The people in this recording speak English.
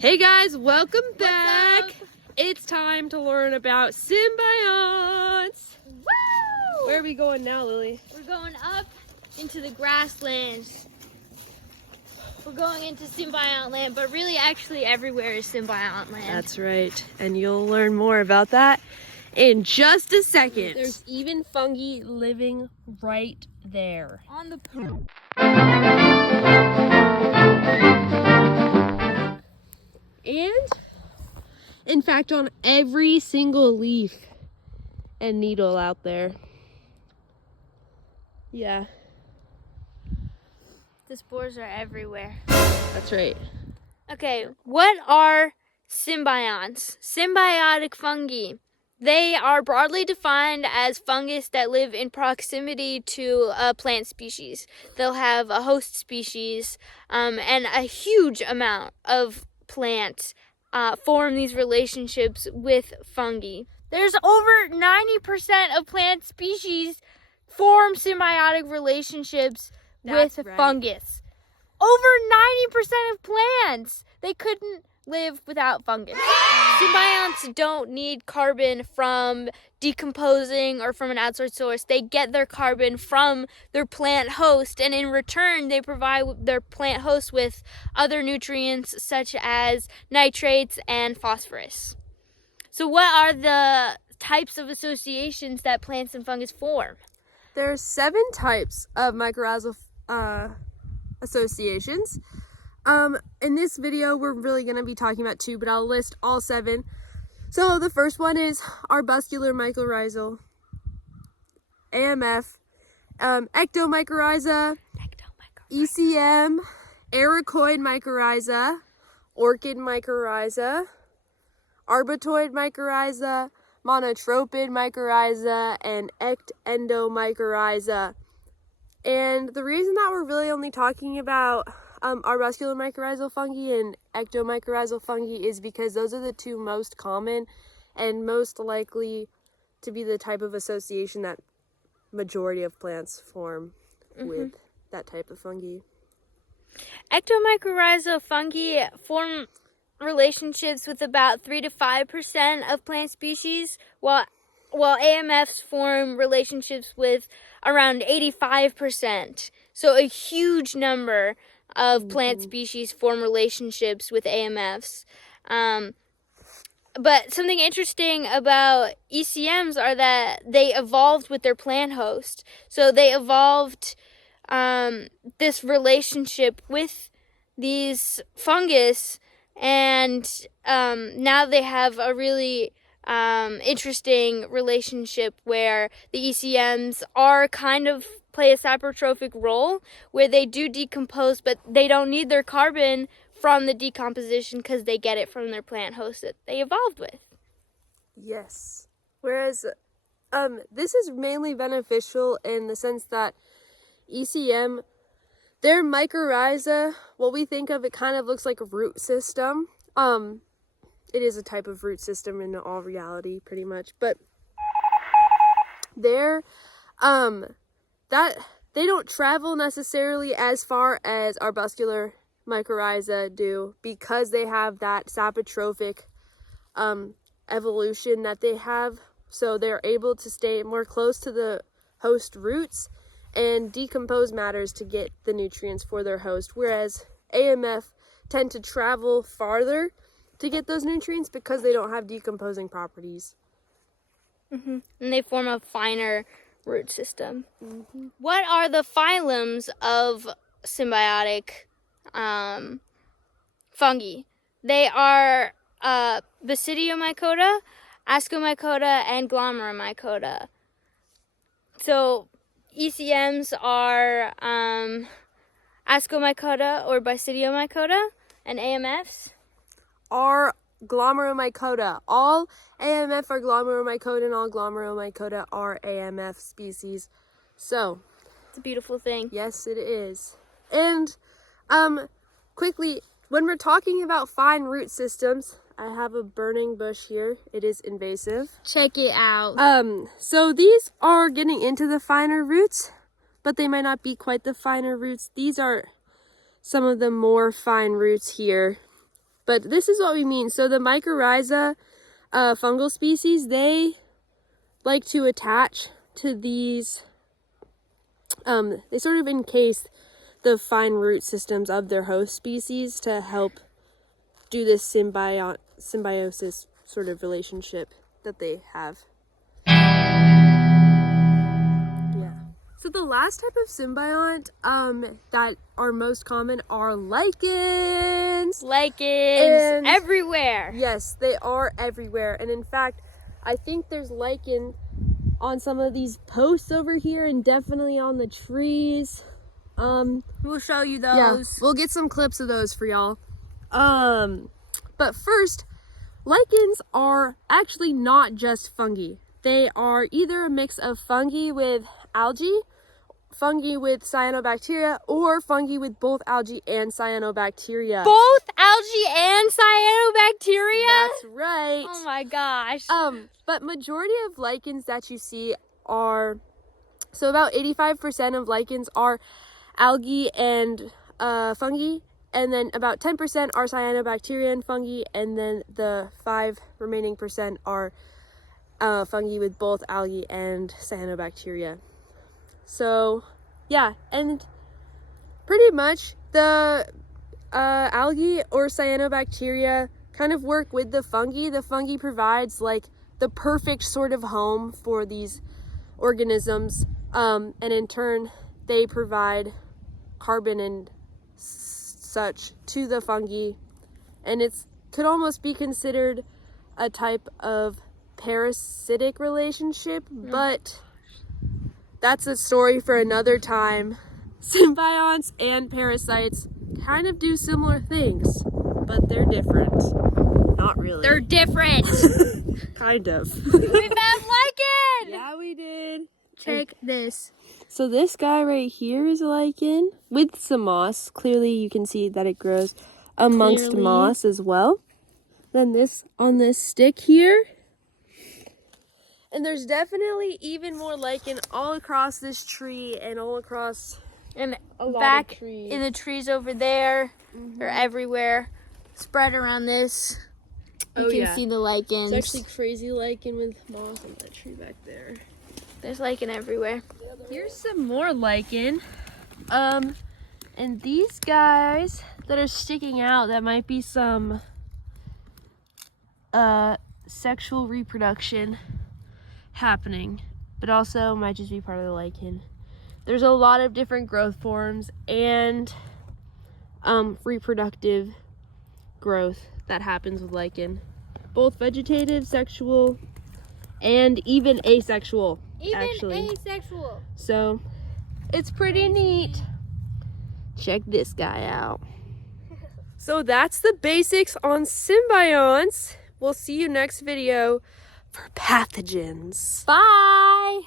Hey guys, welcome back. What's up? It's time to learn about symbionts. Woo! Where are we going now, Lily? We're going up into the grasslands. We're going into Symbiont land, but really actually everywhere is Symbiont land. That's right. And you'll learn more about that in just a second. There's even fungi living right there. On the And in fact, on every single leaf and needle out there. Yeah, The spores are everywhere. that's right. Okay, what are symbionts? Symbiotic fungi. They are broadly defined as fungus that live in proximity to a plant species. They'll have a host species, and a huge amount of plants form these relationships with fungi. There's over 90% of plant species form symbiotic relationships That's with right. fungus. Over 90% of plants, they couldn't live without fungus. Symbionts don't need carbon from decomposing or from an outside source. They get their carbon from their plant host, and in return, they provide their plant host with other nutrients such as nitrates and phosphorus. So what are the types of associations that plants and fungus form? There are 7 types of mycorrhizal associations. In this video, we're really going to be talking about 2, but I'll list all 7. So the first one is arbuscular mycorrhizal, AMF, ectomycorrhiza, ECM, ericoid mycorrhiza, orchid mycorrhiza, arbutoid mycorrhiza, monotropid mycorrhiza, and ectendomycorrhiza. And the reason that we're really only talking about arbuscular mycorrhizal fungi and ectomycorrhizal fungi is because those are the 2 most common and most likely to be the type of association that majority of plants form with that type of fungi. Ectomycorrhizal fungi form relationships with about 3 to 5% of plant species, while AMFs form relationships with around 85%. So a huge number of plant species form relationships with AMFs. But something interesting about ECMs are that they evolved with their plant host. So they evolved this relationship with these fungus, and now they have a really interesting relationship where the ECMs are kind of play a saprotrophic role where they do decompose, but they don't need their carbon from the decomposition because they get it from their plant host that they evolved with. Yes. Whereas this is mainly beneficial in the sense that ECM, their mycorrhiza, what we think of, it kind of looks like a root system. It is a type of root system in all reality, pretty much. But they're that they don't travel necessarily as far as arbuscular mycorrhiza do because they have that saprotrophic evolution that they have. So they're able to stay more close to the host roots and decompose matters to get the nutrients for their host, whereas AMF tend to travel farther to get those nutrients because they don't have decomposing properties. And they form a finer root system. What are the phylums of symbiotic fungi? They are Basidiomycota, Ascomycota, and Glomeromycota. So ECMs are Ascomycota or Basidiomycota, and AMFs Are Glomeromycota. All AMF are Glomeromycota, and all Glomeromycota are AMF species. So, it's a beautiful thing. yes, it is. And quickly, when we're talking about fine root systems, I have a burning bush here. It is invasive. Check it out. So these are getting into the finer roots, but they might not be quite the finer roots. These are some of the more fine roots here. But this is what we mean. So the mycorrhiza fungal species, they like to attach to these, they sort of encase the fine root systems of their host species to help do this symbiosis sort of relationship that they have. Yeah. So the last type of symbiont that are most common are lichens. Lichens everywhere. Yes, they are everywhere. And in fact, I think there's lichen on some of these posts over here and definitely on the trees. We'll show you those. Yeah, we'll get some clips of those for y'all. But first, lichens are actually not just fungi. They are either a mix of fungi with algae, fungi with cyanobacteria, or fungi with both algae and cyanobacteria. Both algae and cyanobacteria? That's right. Oh my gosh. But majority of lichens that you see are, so about 85% of lichens are algae and fungi, and then about 10% are cyanobacteria and fungi, and then the 5 remaining percent are fungi with both algae and cyanobacteria. So yeah, and pretty much the algae or cyanobacteria kind of work with the fungi. The fungi provides like the perfect sort of home for these organisms, and in turn they provide carbon and such to the fungi, and it's could almost be considered a type of parasitic relationship, but that's a story for another time. Symbionts and parasites kind of do similar things, but they're different. Not really. They're different. Kind of. We found lichen. Yeah, we did. Check this. So this guy right here is a lichen with some moss. Clearly you can see that it grows amongst moss as well. Then this on this stick here. And there's definitely even more lichen all across this tree and all across And a lot back of trees. in the trees over there, they're everywhere. Spread around this. You can see the lichens. It's actually crazy lichen with moss on that tree back there. There's lichen everywhere. Here's some more lichen. And these guys that are sticking out, that might be some sexual reproduction happening, but also might just be part of the lichen. There's a lot of different growth forms and reproductive growth that happens with lichen, both vegetative, sexual, and even asexual. Asexual. So it's pretty neat. Check this guy out. So that's the basics on symbionts. We'll see you next video for pathogens. Bye.